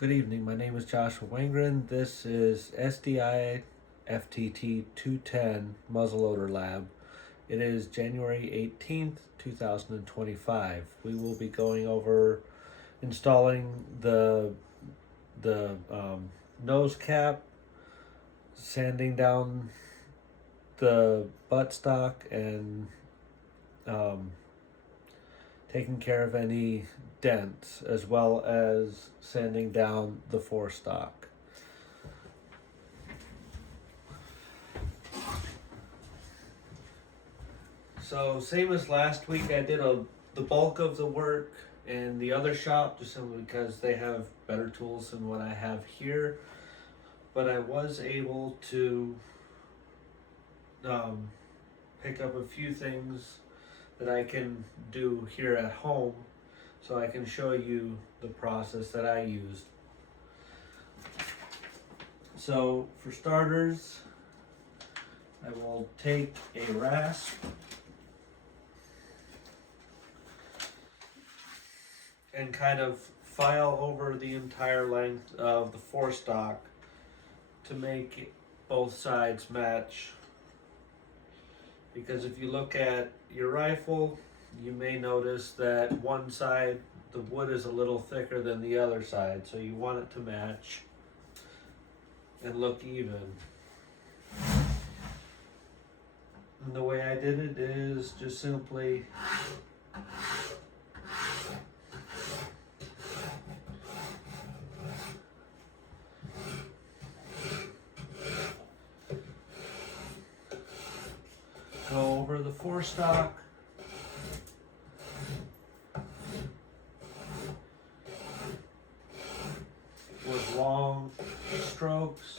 Good evening. My name is Joshua Wengren. This is SDI FTT 210 Muzzleloader Lab. It is January 18th, 2025. We will be going over installing the nose cap, sanding down the buttstock, and taking care of any dents, as well as sanding down the forestock. So same as last week, I did the bulk of the work in the other shop just simply because they have better tools than what I have here. But I was able to pick up a few things that I can do here at home, so I can show you the process that I used. So for starters, I will take a rasp and kind of file over the entire length of the forestock to make both sides match. Because if you look at your rifle, you may notice that one side, the wood is a little thicker than the other side, so you want it to match and look even. And the way I did it is just simply go over the forestock, with long strokes,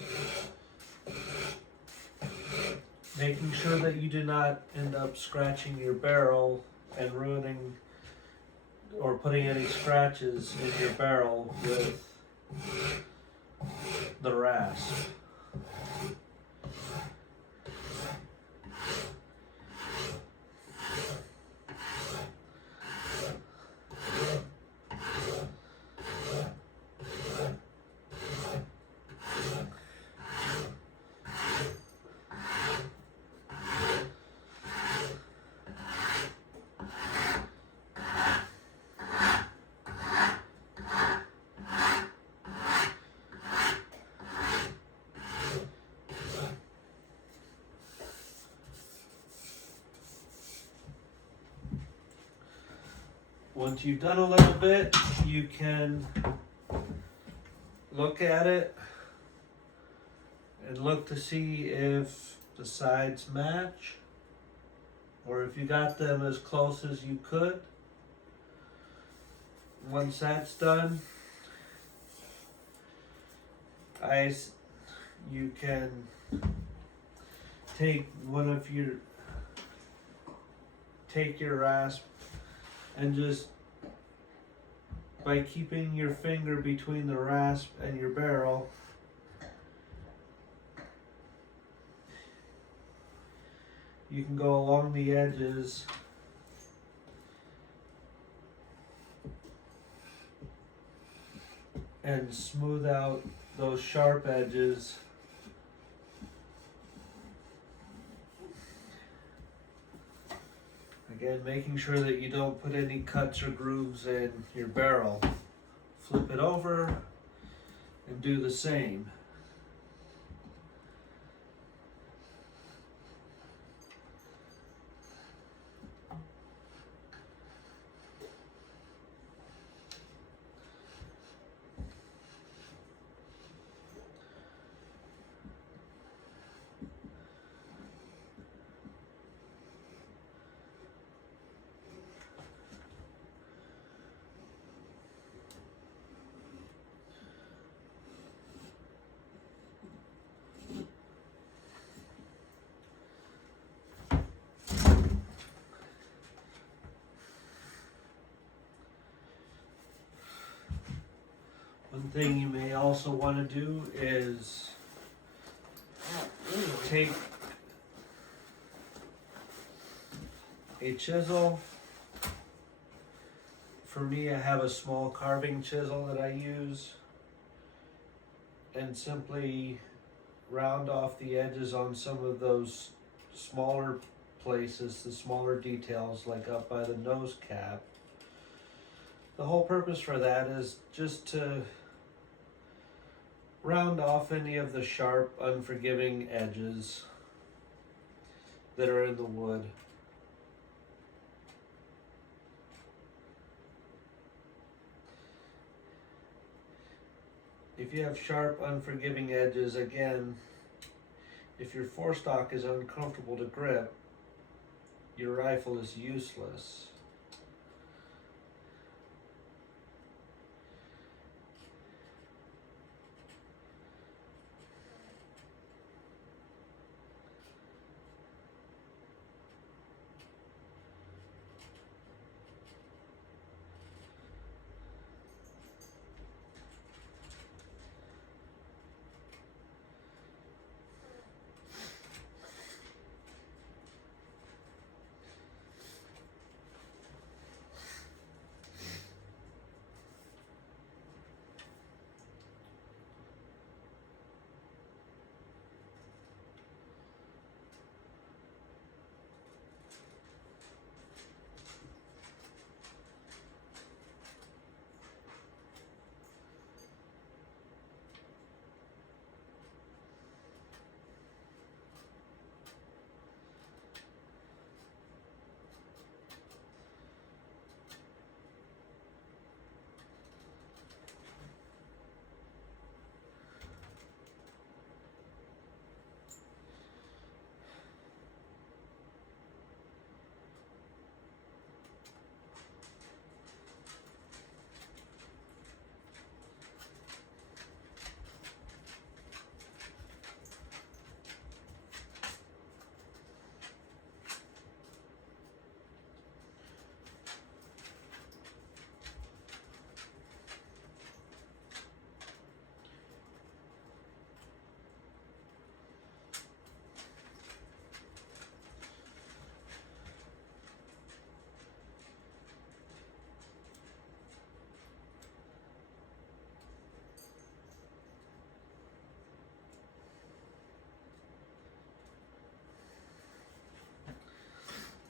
making sure that you do not end up scratching your barrel and ruining or putting any scratches in your barrel with the rasp. Once you've done a little bit, you can look at it and look to see if the sides match, or if you got them as close as you could. Once that's done, you can take your rasp and just by keeping your finger between the rasp and your barrel, you can go along the edges and smooth out those sharp edges. Again, making sure that you don't put any cuts or grooves in your barrel. Flip it over and do the same. One thing you may also want to do is take a chisel. For me, I have a small carving chisel that I use, and simply round off the edges on some of those smaller places, the smaller details like up by the nose cap. The whole purpose for that is just to round off any of the sharp, unforgiving edges that are in the wood. If you have sharp, unforgiving edges, again, if your forestock is uncomfortable to grip, your rifle is useless.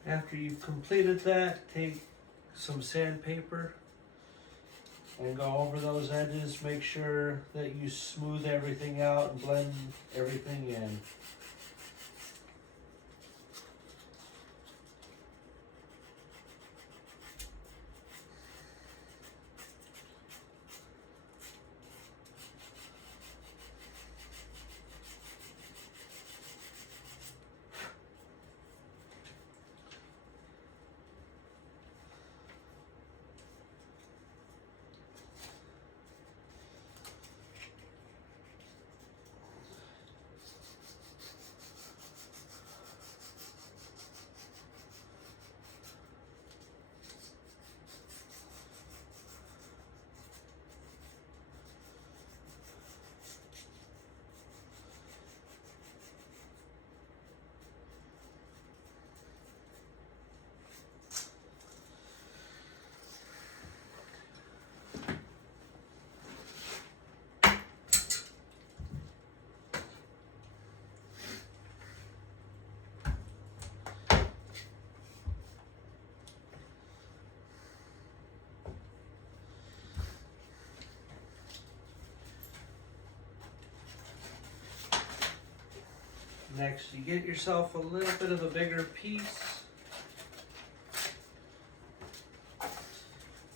After you've completed that, take some sandpaper and go over those edges. Make sure that you smooth everything out and blend everything in. Next, you get yourself a little bit of a bigger piece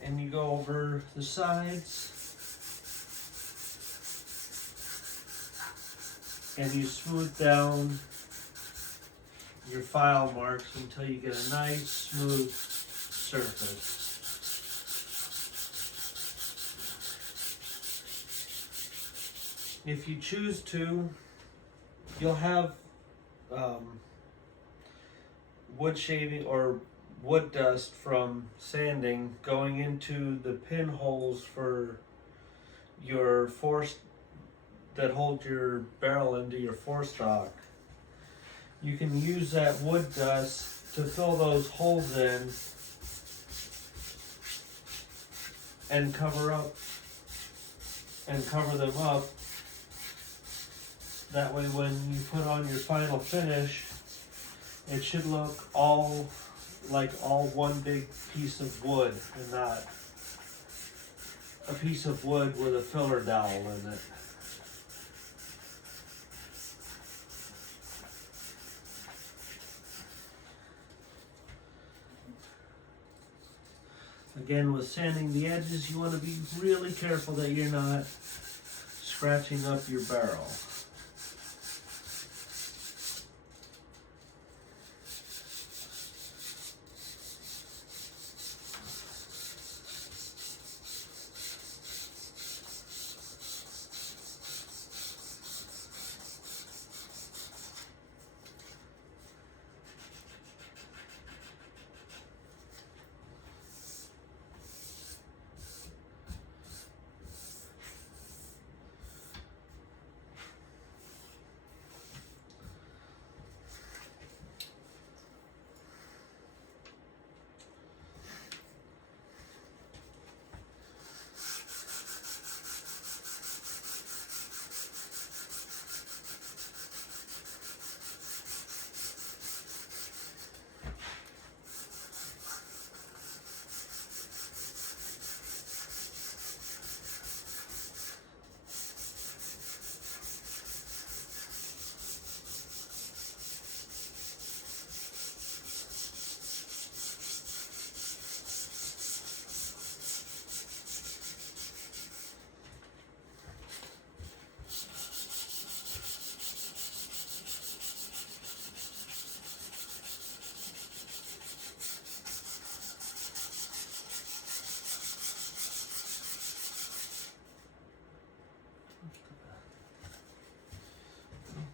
and you go over the sides and you smooth down your file marks until you get a nice smooth surface. If you choose to, you'll have wood shaving or wood dust from sanding going into the pinholes for your that hold your barrel into your forestock. You can use that wood dust to fill those holes in and cover them up That way when you put on your final finish, it should look all like all one big piece of wood and not a piece of wood with a filler dowel in it. Again, with sanding the edges, you want to be really careful that you're not scratching up your barrel.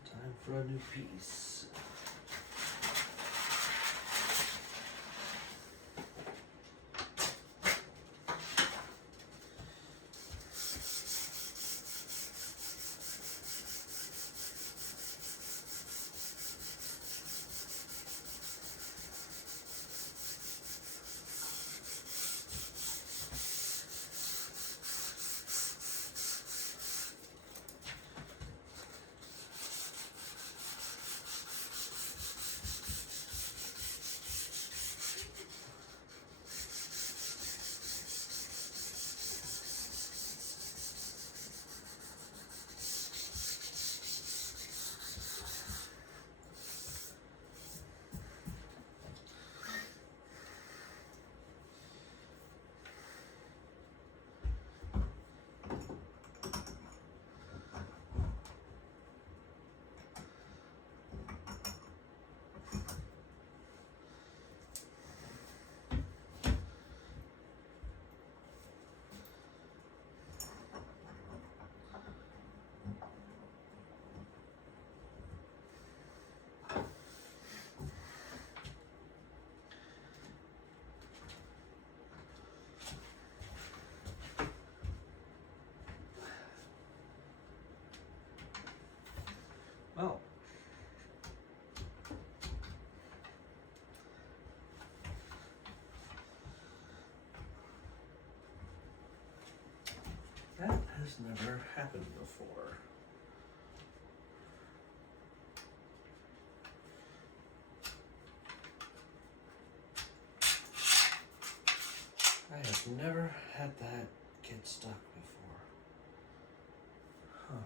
Time for a new piece. Well, that has never happened before. I have never had that get stuck before. Huh.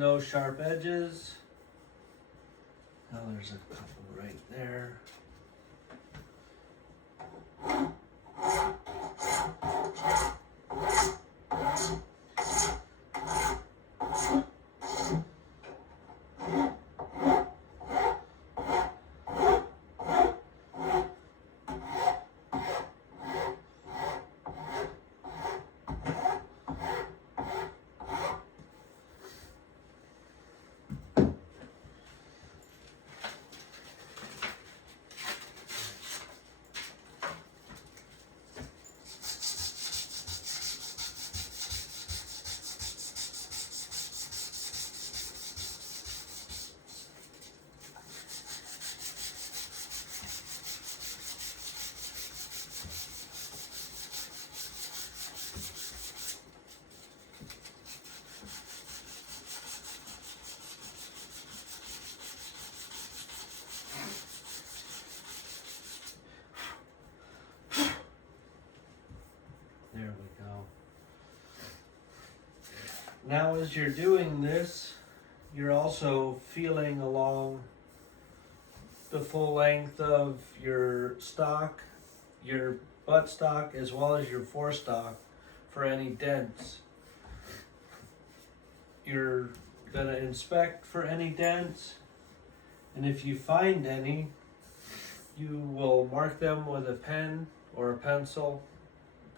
no sharp edges. Now there's a couple right there. There we go. Now as you're doing this, you're also feeling along the full length of your stock, your buttstock, as well as your forestock for any dents. You're gonna inspect for any dents, and if you find any, you will mark them with a pen or a pencil.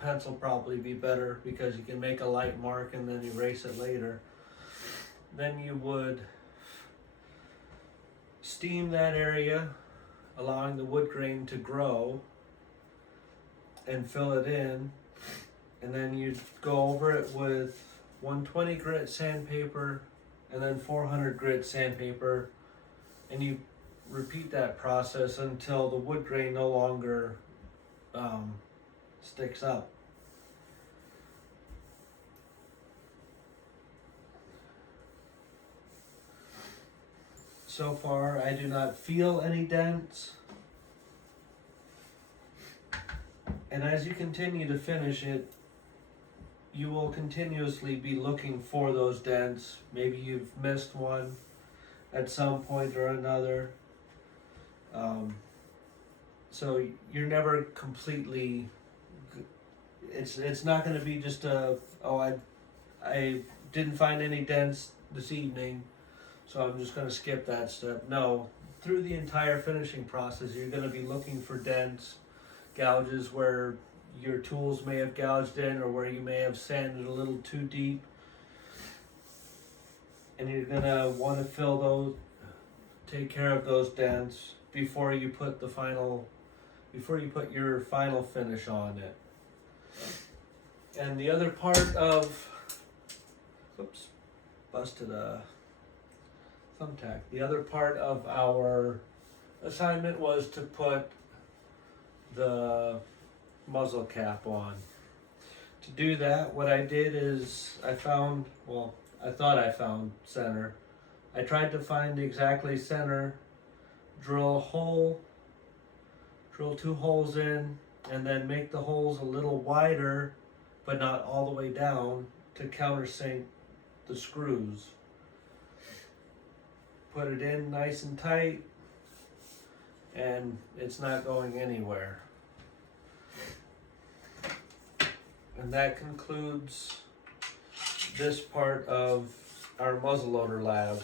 Pencil probably be better because you can make a light mark and then erase it later. Then you would steam that area, allowing the wood grain to grow, and fill it in, and then you go over it with 120 grit sandpaper and then 400 grit sandpaper, and you repeat that process until the wood grain no longer sticks up. So far, I do not feel any dents. And as you continue to finish it, you will continuously be looking for those dents. Maybe you've missed one at some point or another. So you're never completely, it's not going to be just I didn't find any dents this evening, so I'm just going to skip that step. No, through the entire finishing process, you're going to be looking for dents, gouges where your tools may have gouged in or where you may have sanded a little too deep. And you're going to want to fill those, take care of those dents before you put your final finish on it. And the other part of, oops, busted a thumbtack. The other part of our assignment was to put the muzzle cap on. To do that, what I did is I thought I found center. I tried to find exactly center, drill 2 holes in, and then make the holes a little wider, but not all the way down, to countersink the screws. Put it in nice and tight, and it's not going anywhere. And that concludes this part of our muzzleloader lab.